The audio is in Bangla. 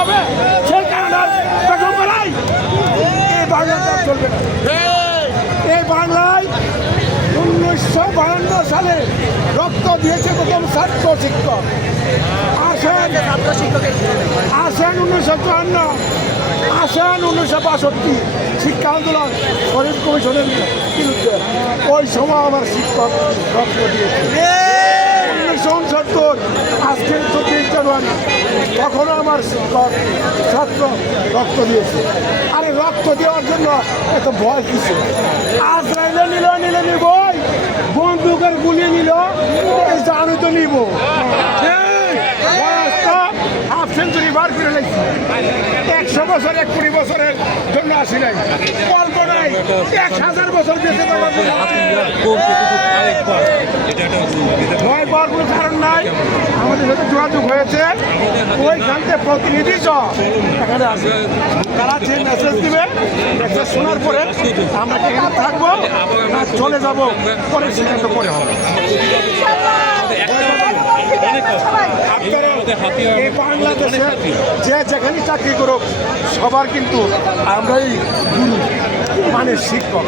হবে। সেই কারণে এই বাংলাতে চলবে না। এই বাংলায় উনিশশো বায়ান্ন সালে রক্ত দিয়েছে প্রথম ছাত্র শিক্ষক। আসেন আসেন উনিশশো চুয়ান্ন, আসেন উনিশশো বাষট্টি শিক্ষা আন্দোলন শরীর কমিশনের বিরুদ্ধে। ওই সময় আমার শিক্ষক রক্ত দিয়েছে। উনিশশো উনসত্তর, আজকের চব্বিশ জানুয়ারি। তখনও আমার ছাত্র রক্ত দিয়েছে। আরে রক্ত দেওয়ার জন্য এত ভয় কিছু আজ রাইলে নিল নিলে নিবই বন্দুকের গুলি নিল আমি তো নিব। হাফ সেঞ্চুরি বার করে লাগছে একশো বছর এক কুড়ি বছরের জন্য আসি নাই। কল্পনায় এক হাজার বছর বেঁচে ভয় পাওয়ার কোনো কারণ নাই। আমাদের সাথে যোগাযোগ হয়েছে। ওইখান থেকে প্রতিনিধি সহ তারা যে মেসেজ দিবে মেসেজ শোনার পরে আমরা এখানে থাকব চলে যাব। পরে সিদ্ধান্ত পরে হবে। যে যেখানে চাকরি করুক, সবার কিন্তু আমরাই গুরু মানে শিক্ষক।